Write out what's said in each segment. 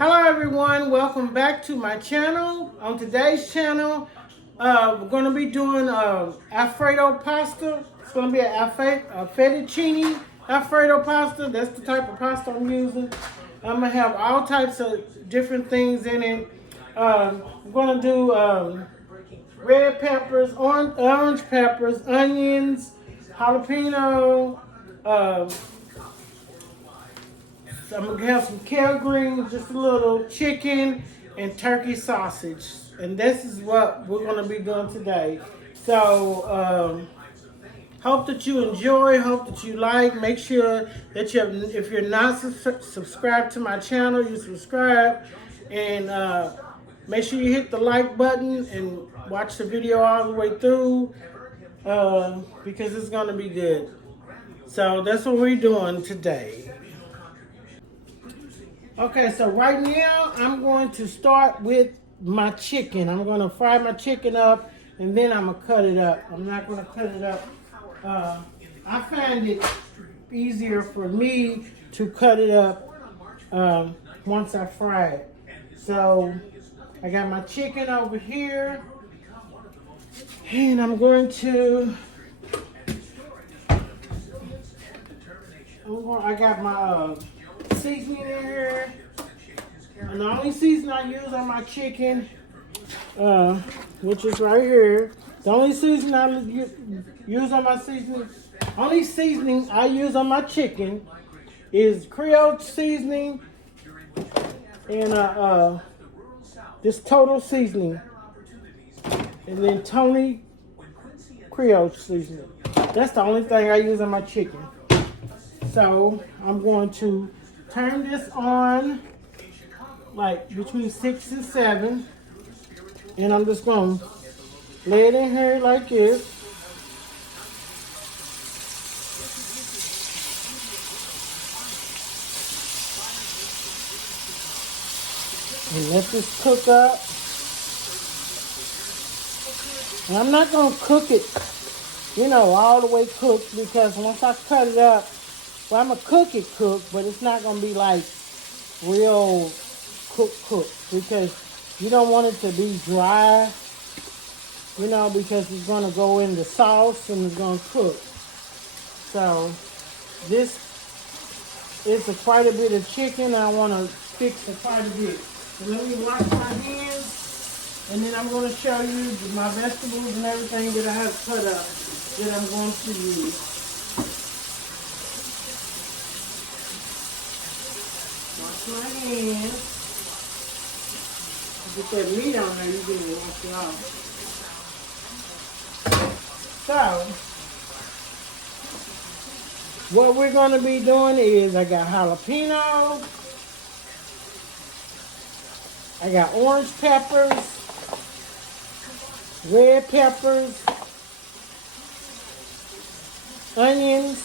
Hello everyone, welcome back to my channel. On today's channel, we're going to be doing Alfredo pasta. It's going to be a fettuccine Alfredo pasta. That's the type of pasta I'm using. I'm going to have all types of different things in it. I'm going to do red peppers, orange peppers, onions, jalapeno, so I'm gonna have some kale greens, just a little chicken, and turkey sausage. And this is what we're gonna be doing today. So hope that you enjoy, hope that you like. Make sure that if you're not subscribed to my channel, you subscribe. And make sure you hit the like button and watch the video all the way through because it's gonna be good. So that's what we're doing today. Okay, so right now I'm going to start with my chicken. I'm going to fry my chicken up and then I'm going to cut it up. I'm not going to cut it up. I find it easier for me to cut it up once I fry it. So I got my chicken over here and I'm going to, I got my seasoning in here, and the only seasoning I use on my chicken, which is right here, the only seasoning I use on my chicken is Creole seasoning and this Total seasoning, and then Tony Creole seasoning. That's the only thing I use on my chicken. So I'm going to turn this on like between 6 and 7. And I'm just going to lay it in here like this. And let this cook up. And I'm not going to cook it, all the way cooked, because once I cut it up, well, I'm going to cook it cooked, but it's not going to be like real cooked because you don't want it to be dry, because it's going to go in the sauce and it's going to cook. So this is quite a bit of chicken. I want to fix it quite a bit. So let me wash my hands and then I'm going to show you my vegetables and everything that I have cut up that I'm going to use. My hands. Get that meat on there, you can wash it off. So, what we're going to be doing is I got jalapeno, I got orange peppers, red peppers, onions,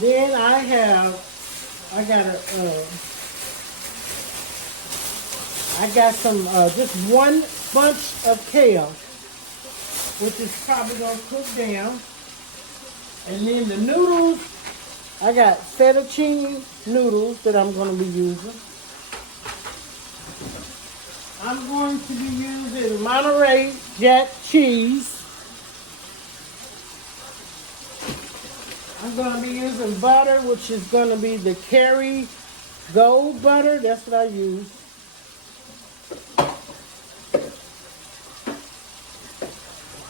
then I got some, just one bunch of kale, which is probably going to cook down. And then the noodles, I got fettuccine noodles that I'm going to be using. I'm going to be using Monterey Jack cheese. I'm going to be using butter, which is going to be the Kale Gold butter. That's what I use.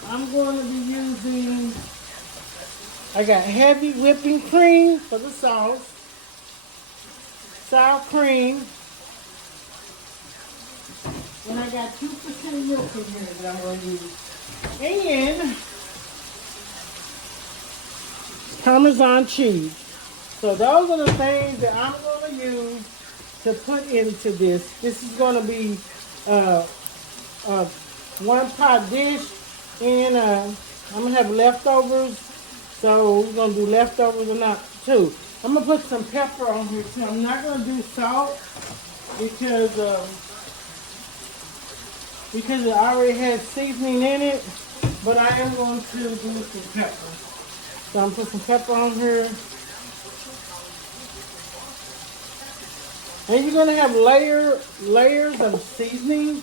I'm going to be using, I got heavy whipping cream for the sauce, sour cream, and I got 2% milk in here that I'm going to use. And Parmesan cheese. So those are the things that I'm going to use to put into this. This is going to be a one-pot dish, and I'm going to have leftovers. So we're going to do leftovers or not too. I'm going to put some pepper on here too. I'm not going to do salt because it already has seasoning in it, but I am going to do some pepper. So I'm going to put some pepper on here. And you're gonna have layers of seasoning,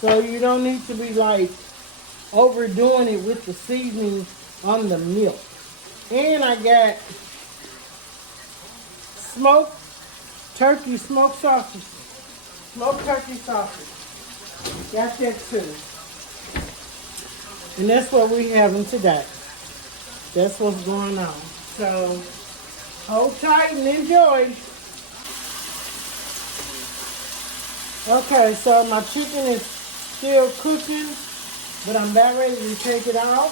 so you don't need to be like overdoing it with the seasoning on the milk. And I got smoked turkey, smoked sausage, smoked turkey sausage. Got that too. And that's what we having today. That's what's going on. So hold tight and enjoy. Okay, so my chicken is still cooking, but I'm about ready to take it out.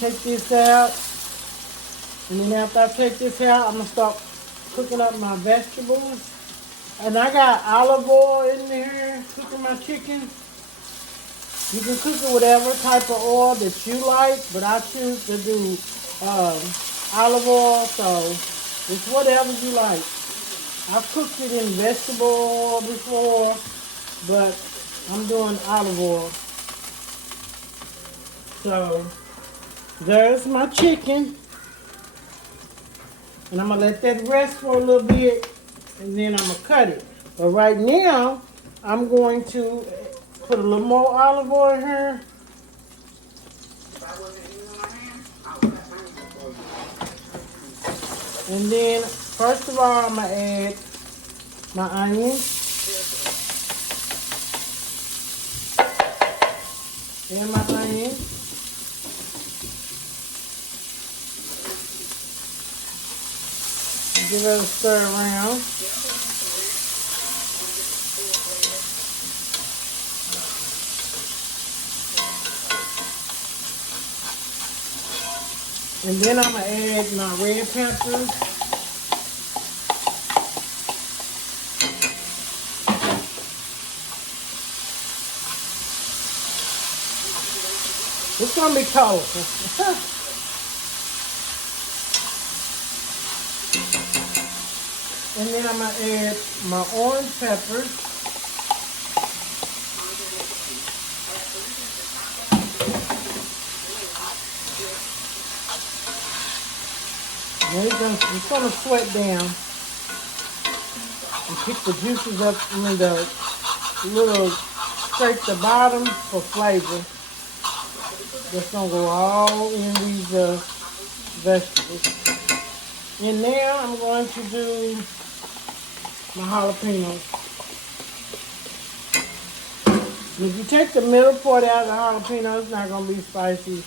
Take this out, and then after I take this out, I'm gonna start cooking up my vegetables. And I got olive oil in there cooking my chicken. You can cook it whatever type of oil that you like, but I choose to do olive oil, so it's whatever you like. I've cooked it in vegetable oil before, but I'm doing olive oil. So there's my chicken. And I'm going to let that rest for a little bit, and then I'm going to cut it. But right now, I'm going to put a little more olive oil here. And then, first of all, I'm going to add my onions. And my onions. Give it a stir around. And then I'm going to add my red peppers. It's going to be colorful. And then I'm going to add my orange peppers. And it's going to sweat down and pick the juices up in the little, scrape the bottom for flavor. That's going to go all in these vegetables. And now I'm going to do my jalapenos. If you take the middle part out of the jalapeno, it's not going to be spicy.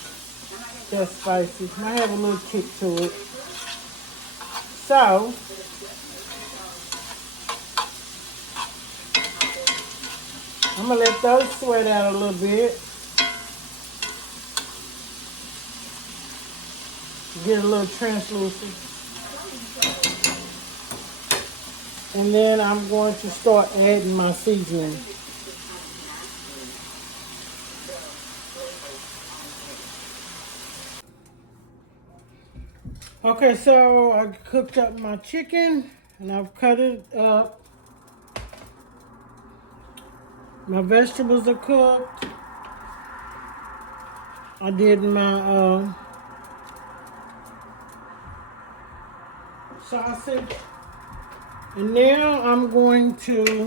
Just spicy. It might have a little kick to it. So, I'm going to let those sweat out a little bit. Get a little translucent. And then I'm going to start adding my seasoning. Okay, so I cooked up my chicken and I've cut it up. My vegetables are cooked. I did my sausage. And now I'm going to,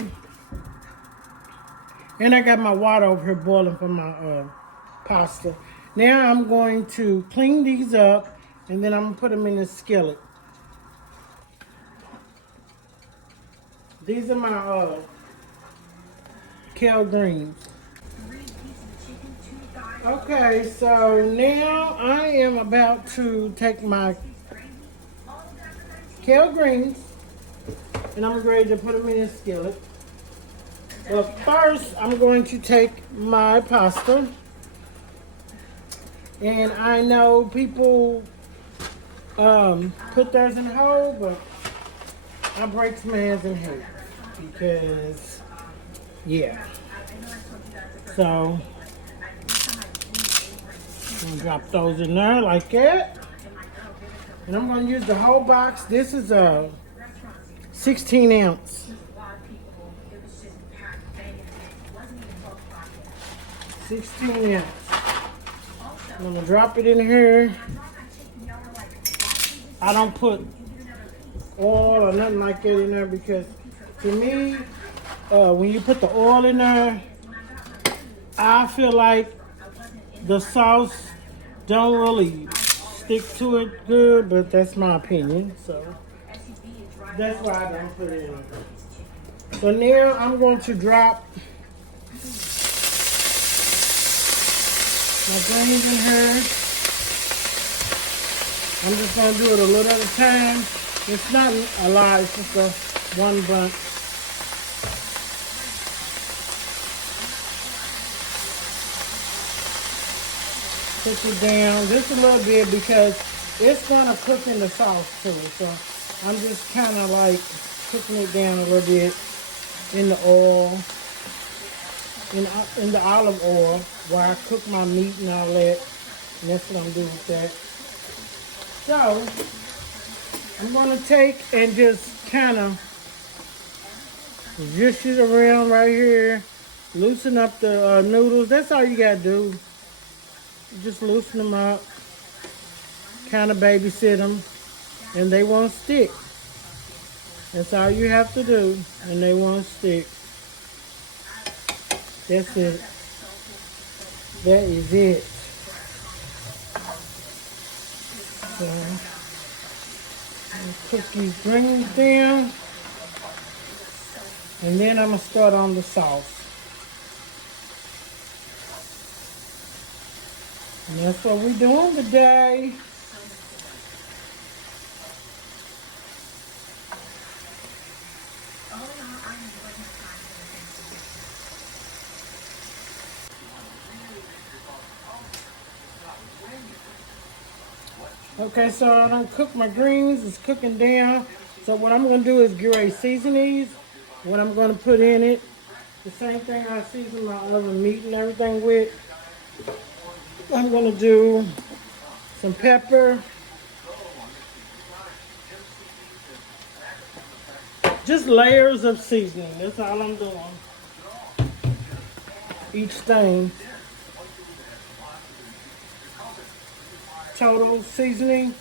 and I got my water over here boiling for my pasta. Now I'm going to clean these up, and then I'm going to put them in a skillet. These are my kale greens. Okay, so now I am about to take my kale greens, and I'm ready to put them in a skillet. But first, I'm going to take my pasta. And I know people put theirs in whole, but I break mine in half because, yeah. So, I'm going to drop those in there like that. And I'm going to use the whole box. This is a 16 ounce. 16 ounce. I'm going to drop it in here. I don't put oil or nothing like that in there because to me, when you put the oil in there, I feel like the sauce don't really stick to it good, but that's my opinion. So that's why I don't put it in. So now I'm going to drop my greens in here. I'm just going to do it a little at a time. It's not a lot, it's just a one bunch. Cook it down just a little bit because it's going to cook in the sauce too. So I'm just kind of like cooking it down a little bit in the oil, in the olive oil while I cook my meat and all that. And that's what I'm doing with that. So I'm going to take and just kind of zhuzh it around right here, loosen up the noodles. That's all you got to do. Just loosen them up, kind of babysit them, and they won't stick. That's all you have to do, and they won't stick. That's it. That is it. So, I'm cook these greens down, and then I'm going to start on the sauce. And that's what we're doing today. Okay, so I don't cook my greens. It's cooking down. So what I'm going to do is get ready to season these. What I'm going to put in it, the same thing I season my other meat and everything with. I'm going to do some pepper. Just layers of seasoning. That's all I'm doing. Each thing. Total seasoning.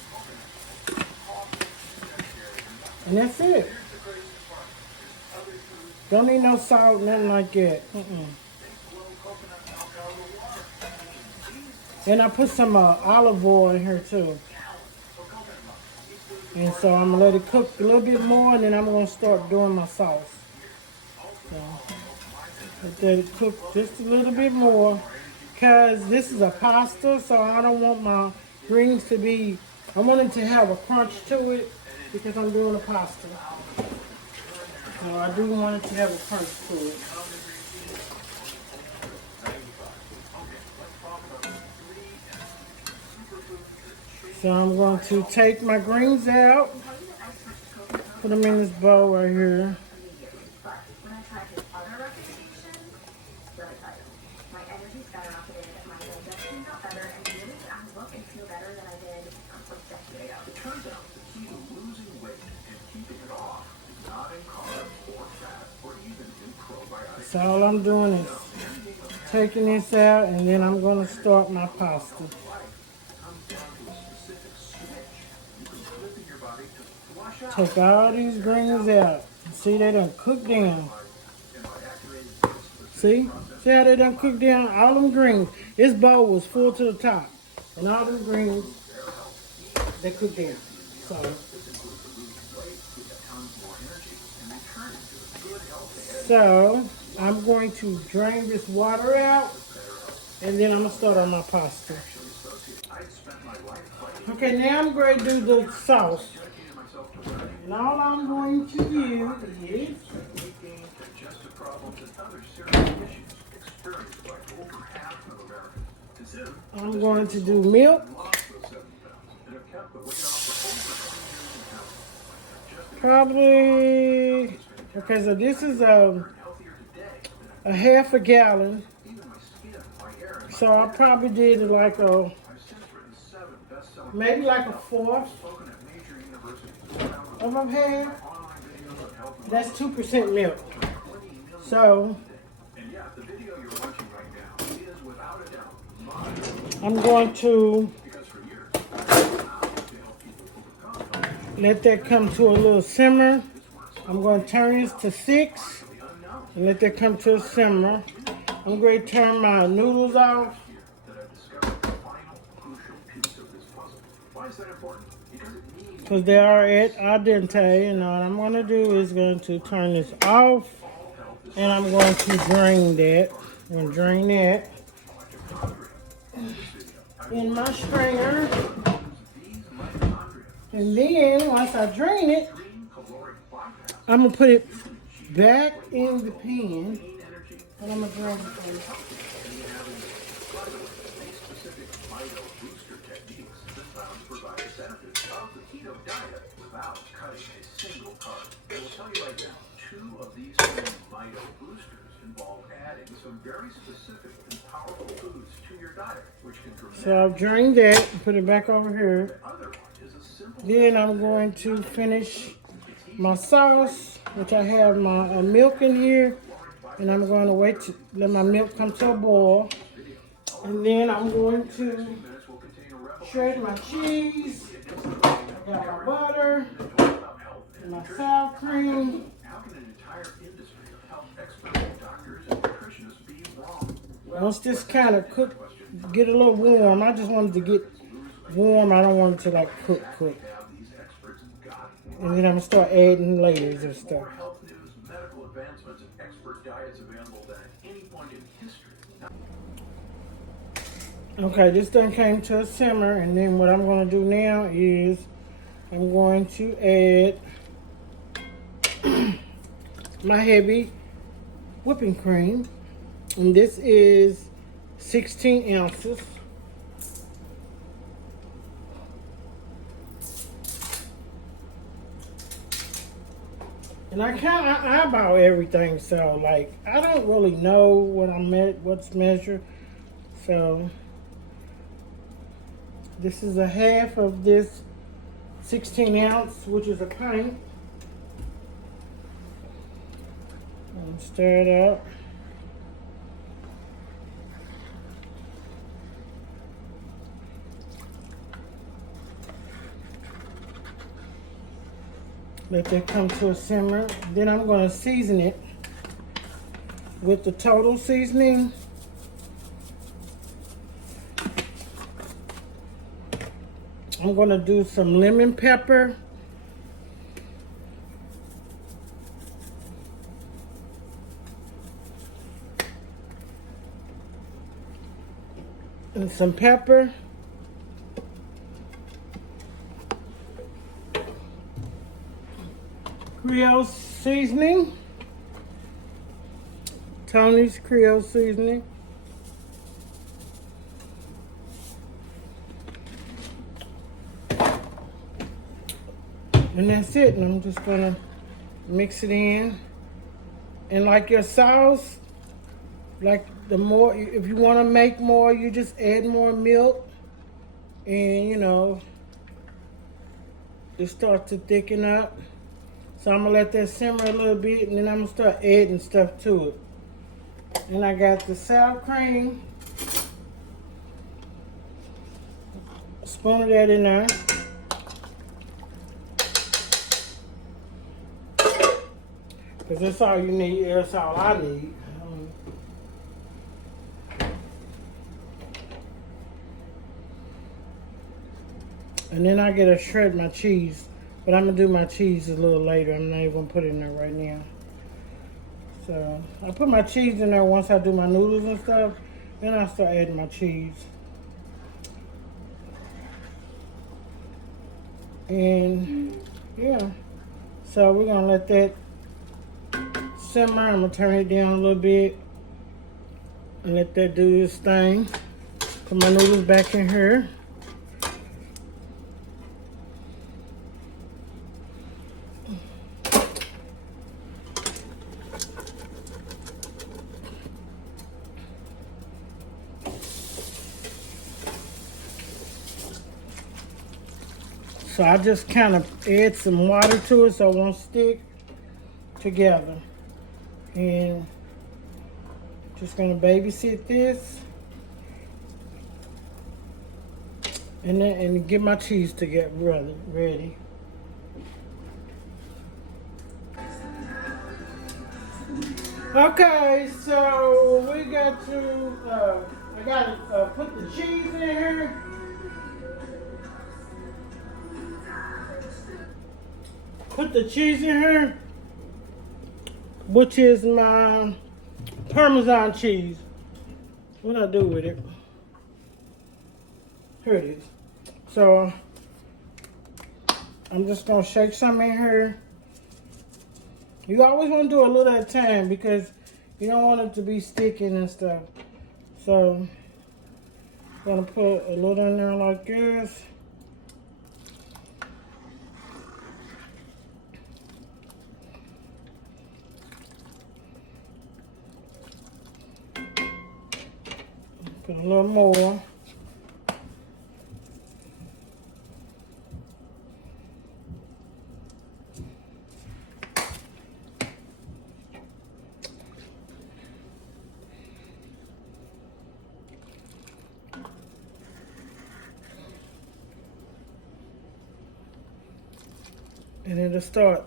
And that's it. Don't need no salt, nothing like that. And I put some olive oil in here too. And so I'm going to let it cook a little bit more, and then I'm going to start doing my sauce. So let it cook just a little bit more, because this is a pasta, so I don't want my greens to be, I want it to have a crunch to it because I'm doing a pasta. So I do want it to have a crunch to it. So I'm going to take my greens out, put them in this bowl right here. So all I'm doing is taking this out, and then I'm going to start my pasta. Take all these greens out. See, they done cooked down. See? See how they done cooked down? All them greens. This bowl was full to the top. And all them greens, they cooked down. So I'm going to drain this water out, and then I'm going to start on my pasta. Okay, now I'm going to do the sauce. And all I'm going to do is I'm going to do milk. Probably, okay, so this is a half a gallon. So I probably did like maybe like a fourth of a half. That's 2% milk. So I'm going to Let that come to a little simmer. I'm going to turn this to 6 and let that come to a simmer. I'm going to turn my noodles off. Because they are at al dente, and all I'm going to do is going to turn this off, and I'm going to drain that. I'm going to drain that in my strainer. And then, once I drain it, I'm going to put it back in the pan, and I'm going to drain it first. So I've drained that and put it back over here. Then I'm going to finish my sauce, which I have my milk in here, and I'm going to wait to let my milk come to a boil. And then I'm going to shred my cheese. I got my butter and my sour cream. Once this kind of get a little warm, I just wanted to get warm. I don't want it to like cook. And then I'm gonna start adding layers of stuff. Okay, this done came to a simmer, and then what I'm gonna do now is I'm going to add my heavy whipping cream. And this is 16 ounces. And I eyeball everything, so like I don't really know what's measured. So this is a half of this 16 ounce, which is a pint. And stir it up. Let that come to a simmer. Then I'm going to season it with the total seasoning. I'm going to do some lemon pepper. And some pepper. Creole seasoning. Tony's Creole seasoning. And that's it. And I'm just gonna mix it in. And like your sauce, like the more, if you want to make more, you just add more milk. And you know, it starts to thicken up. So I'm gonna let that simmer a little bit, and then I'm gonna start adding stuff to it. And I got the sour cream. A spoon of that in there. Because that's all you need, that's all I need. And then I gotta shred my cheese. But I'm gonna do my cheese a little later. I'm not even gonna put it in there right now. So I put my cheese in there once I do my noodles and stuff. Then I start adding my cheese. And yeah, so we're gonna let that simmer. I'm gonna turn it down a little bit and let that do this thing. Put my noodles back in here. So I just kind of add some water to it so it won't stick together. And just gonna babysit this. And then get my cheese to get ready. Okay, so we got to, I got to put the cheese in here. Put the cheese in here, which is my Parmesan cheese. What I do with it? Here it is. So I'm just gonna shake some in here. You always want to do a little at a time because you don't want it to be sticking and stuff. So I'm gonna put a little in there like this. Put a little more. And it'll start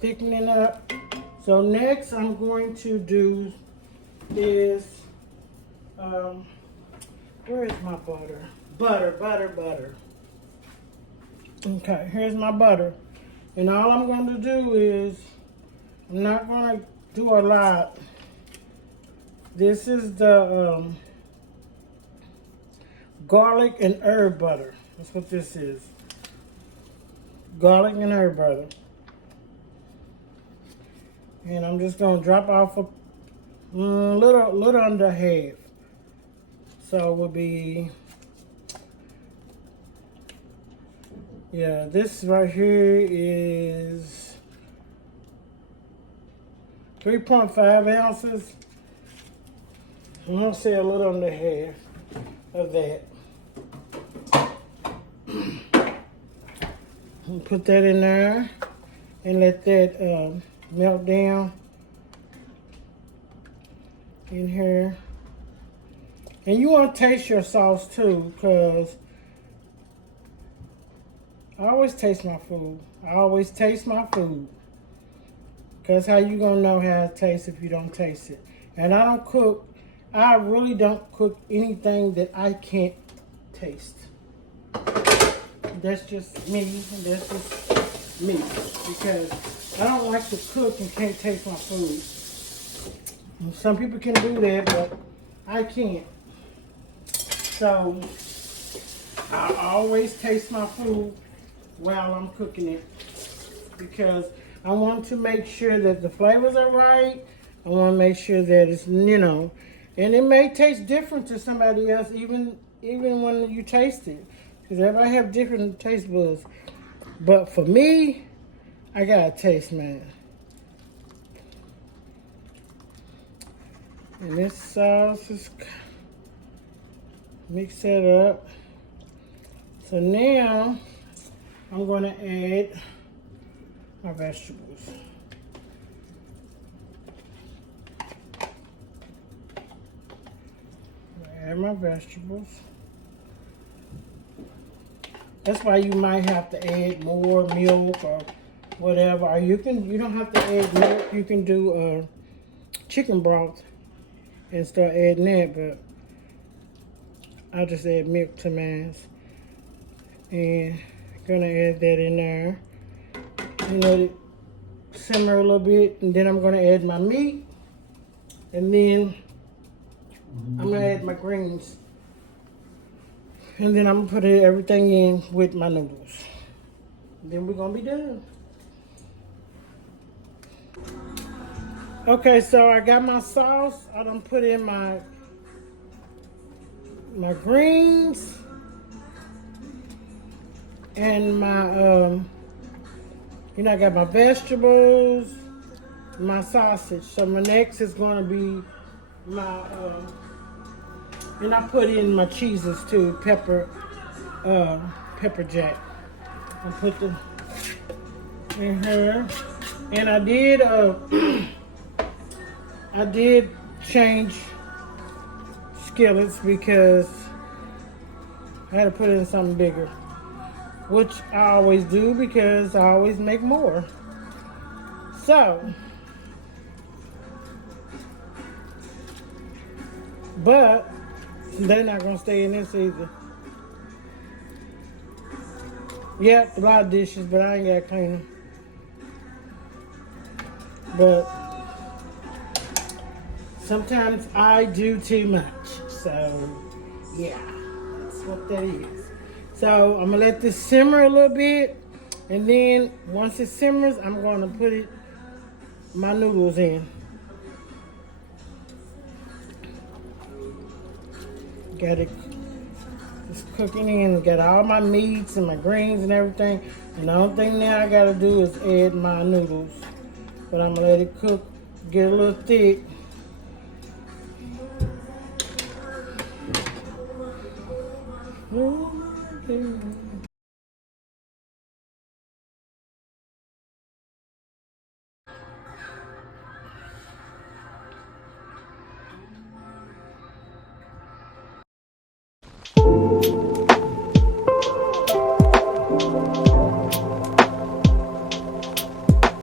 thickening up. So next I'm going to do is, where is my butter? Butter. Okay, here's my butter. And all I'm going to do is, I'm not going to do a lot. This is the garlic and herb butter. That's what this is. Garlic and herb butter. And I'm just going to drop off a little under half. So it will be, yeah, this right here is 3.5 ounces. I'm going to say a little under half of that. Put that in there and let that melt down in here. And you want to taste your sauce too, because I always taste my food. Because how you going to know how it tastes if you don't taste it? And I really don't cook anything that I can't taste. That's just me, because I don't like to cook and can't taste my food. And some people can do that, but I can't. So I always taste my food while I'm cooking it, because I want to make sure that the flavors are right. I want to make sure that it's, and it may taste different to somebody else, even when you taste it. Because everybody have different taste buds. But for me, I gotta taste, man. And this sauce is, mix that up. So now, I'm gonna add my vegetables. Add my vegetables. That's why you might have to add more milk or whatever. Or you don't have to add milk. You can do chicken broth and start adding that, but I'll just add milk to mine. And gonna add that in there. And let it simmer a little bit, and then I'm gonna add my meat, and then I'm gonna add my greens. And then I'm gonna put everything in with my noodles. Then we're gonna be done. Okay, so I got my sauce. I done put in my greens and my I got my vegetables, my sausage. So my next is gonna be my and I put in my cheeses too, pepper jack. I put them in here. And I did I did change skillets because I had to put in something bigger, which I always do because I always make more. So But they're not gonna stay in this either. Yep, a lot of dishes, but I ain't gotta clean them. But sometimes I do too much. So yeah, that's what that is. So I'm gonna let this simmer a little bit, and then once it simmers, I'm gonna put my noodles in. Got it just cooking in. Got all my meats and my greens and everything. And the only thing now I gotta do is add my noodles. But I'm gonna let it cook, get a little thick.